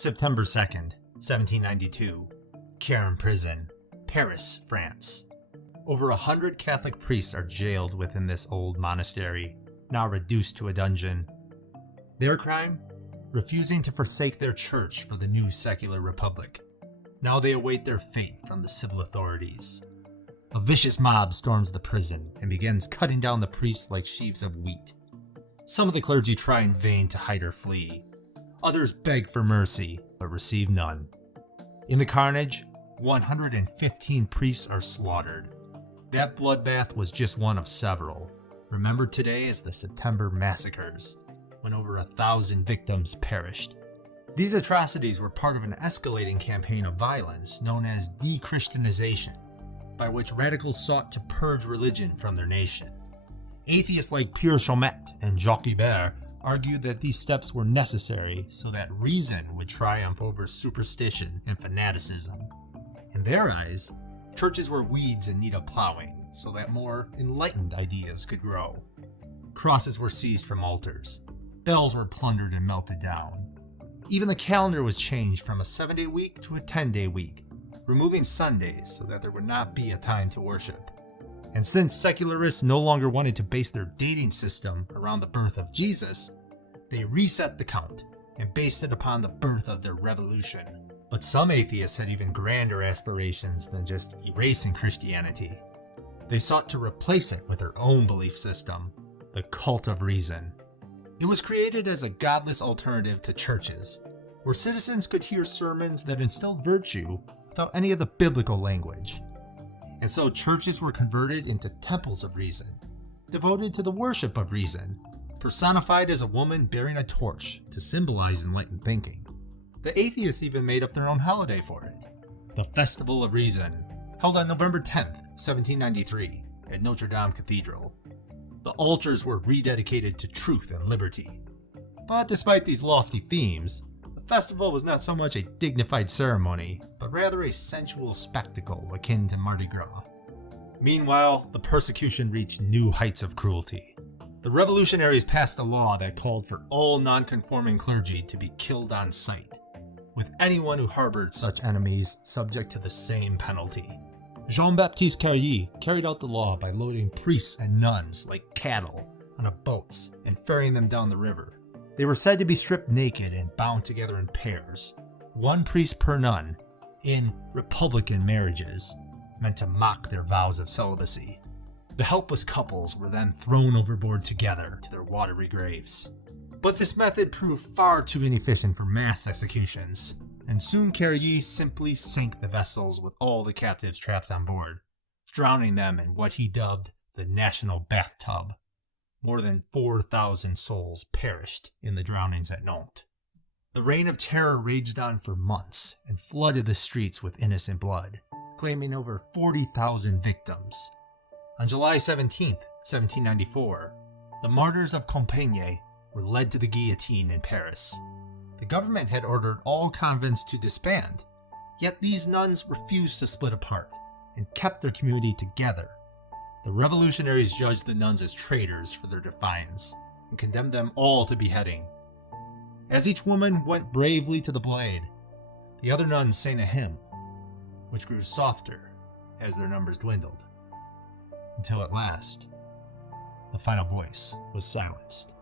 September 2nd, 1792. Carmes Prison, Paris, France. Over 100 Catholic priests are jailed within this old monastery, now reduced to a dungeon. Their crime? Refusing to forsake their church for the new secular republic. Now they await their fate from the civil authorities. A vicious mob storms the prison and begins cutting down the priests like sheaves of wheat. Some of the clergy try in vain to hide or flee. Others beg for mercy, but receive none. In the carnage, 115 priests are slaughtered. That bloodbath was just one of several, remembered today as the September Massacres, when over 1,000 victims perished. These atrocities were part of an escalating campaign of violence known as Dechristianization, by which radicals sought to purge religion from their nation. Atheists like Pierre, Chaumette, and Jacques Hebert argued that these steps were necessary so that reason would triumph over superstition and fanaticism. In their eyes, churches were weeds in need of plowing so that more enlightened ideas could grow. Crosses were seized from altars. Bells were plundered and melted down. Even the calendar was changed from a 7-day week to a 10-day week, removing Sundays so that there would not be a time to worship. And since secularists no longer wanted to base their dating system around the birth of Jesus, they reset the count and based it upon the birth of their revolution. But some atheists had even grander aspirations than just erasing Christianity. They sought to replace it with their own belief system, the cult of reason. It was created as a godless alternative to churches, where citizens could hear sermons that instilled virtue without any of the biblical language. And so churches were converted into temples of reason, devoted to the worship of reason, personified as a woman bearing a torch to symbolize enlightened thinking. The atheists even made up their own holiday for it, the Festival of Reason, held on November 10th, 1793, at Notre Dame Cathedral. The altars were rededicated to truth and liberty. But despite these lofty themes, the festival was not so much a dignified ceremony, but rather a sensual spectacle akin to Mardi Gras. Meanwhile, the persecution reached new heights of cruelty. The revolutionaries passed a law that called for all non-conforming clergy to be killed on sight, with anyone who harbored such enemies subject to the same penalty. Jean-Baptiste Carrier carried out the law by loading priests and nuns like cattle onto boats and ferrying them down the river. They were said to be stripped naked and bound together in pairs, one priest per nun, in republican marriages, meant to mock their vows of celibacy. The helpless couples were then thrown overboard together to their watery graves. But this method proved far too inefficient for mass executions, and soon Carrier simply sank the vessels with all the captives trapped on board, drowning them in what he dubbed the national bathtub. More than 4,000 souls perished in the drownings at Nantes. The reign of terror raged on for months and flooded the streets with innocent blood, claiming over 40,000 victims. On July 17, 1794, the martyrs of Compiègne were led to the guillotine in Paris. The government had ordered all convents to disband, yet these nuns refused to split apart and kept their community together. The revolutionaries judged the nuns as traitors for their defiance and condemned them all to beheading. As each woman went bravely to the blade, the other nuns sang a hymn, which grew softer as their numbers dwindled, until at last, the final voice was silenced.